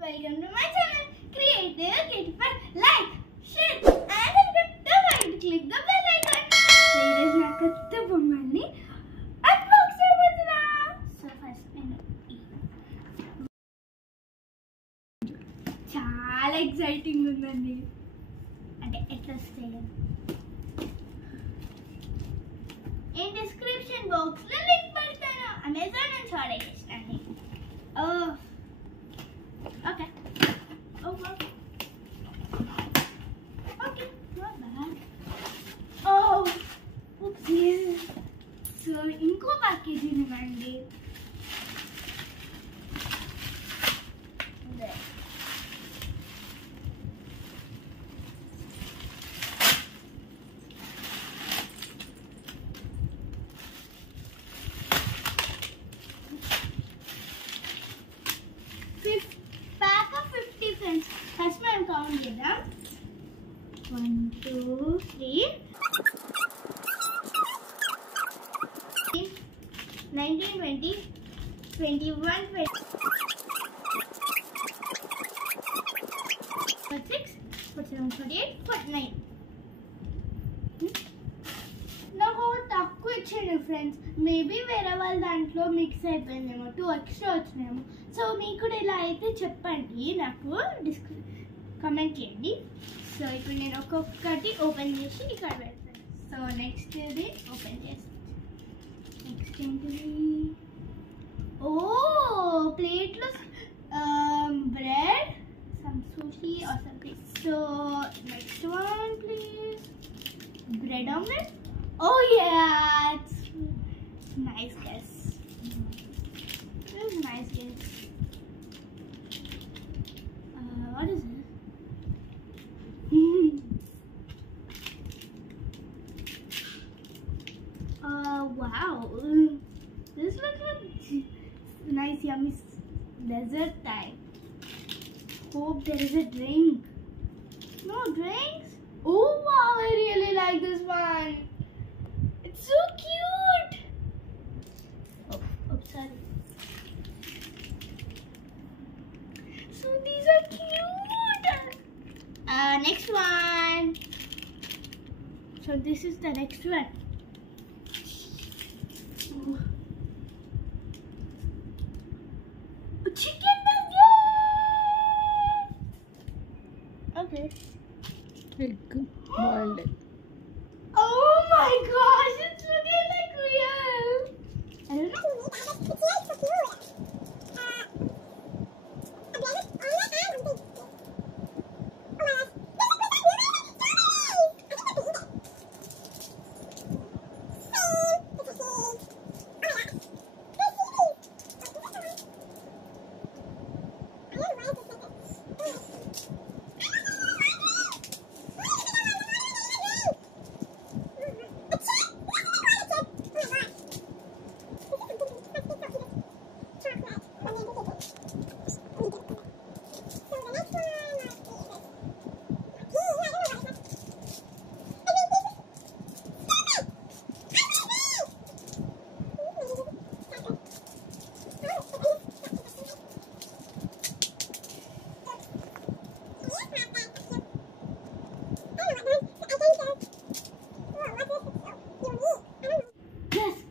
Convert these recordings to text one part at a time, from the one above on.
Welcome to my channel, Creative Kitty. Like, share, and subscribe to click the bell icon. Ladies, na katta bommani unbox cheyaboduna. So first చాలా ఎక్సైటింగ్ ఉందండి. అంటే ఎట్లా వస్తాయి in description box lo link పెడతాను. Amazon నుంచి ఆర్డర్ చేశానండి. Okay. Okay. Not bad. Okay. So ఇంకో ప్యాకేజ్ ఇవ్వండి. Pack of 50 friends. First one count cheda. 1, 2, 3. 19, 20, 21, 46, 47, 48, 49. నాకు తక్కువ ఇచ్చాడు ఫ్రెండ్స్. మేబీ వేరే వాళ్ళ దాంట్లో మిక్స్ అయిపోయిందేమో, 2 ఎక్స్ట్రా వచ్చినాయేమో. సో మీకు కూడా ఇలా అయితే చెప్పండి, నాకు కమెంట్ చేయండి. సో ఇప్పుడు నేను ఒక్కొక్కటి ఓపెన్ చేసి ఇక్కడ పెడతాను. సో నెక్స్ట్ ఇది ఓపెన్ చేస్తాను. నెక్స్ట్ ఏంటిది? ఓ ప్లేట్లో bread, some sushi or something. So next one please. Bread omelette. Oh yeah, it's nice guess. It's nice guess. What is it? Wow. This looks like nice, yummy dessert type. Hope there is a drink. No drinks? Oh wow, I really like this one. It's so cute. Oh, sorry. So these are cute. Next one. So this is the next one. Chicken nugget. Okay. Egg, boiled egg. Oh my gosh, it's looking like real. I don't know.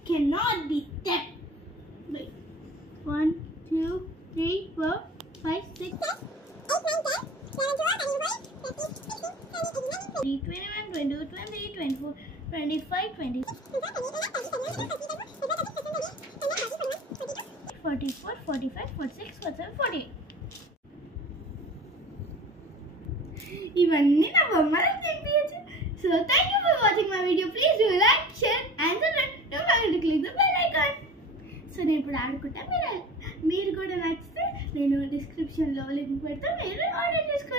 Cannot be that. Wait. 1, 2, 3, 4, 5, 6, 21, 22, 23, 24, 25, 26, 44, 45, 46, 47, 48. ఇవన్నీ నా బొమ్మలకు తినిపించచ్చు. So thank you for watching my video. Please do like, share and subscribe. Don't forget to click the bell icon. So నేను ఇప్పుడు ఆడుకుంటా, మీరు కూడా నచ్చితే నేను డిస్క్రిప్షన్లో లింక్ పెడతా, మీరు ఆర్డర్ చేసుకోండి.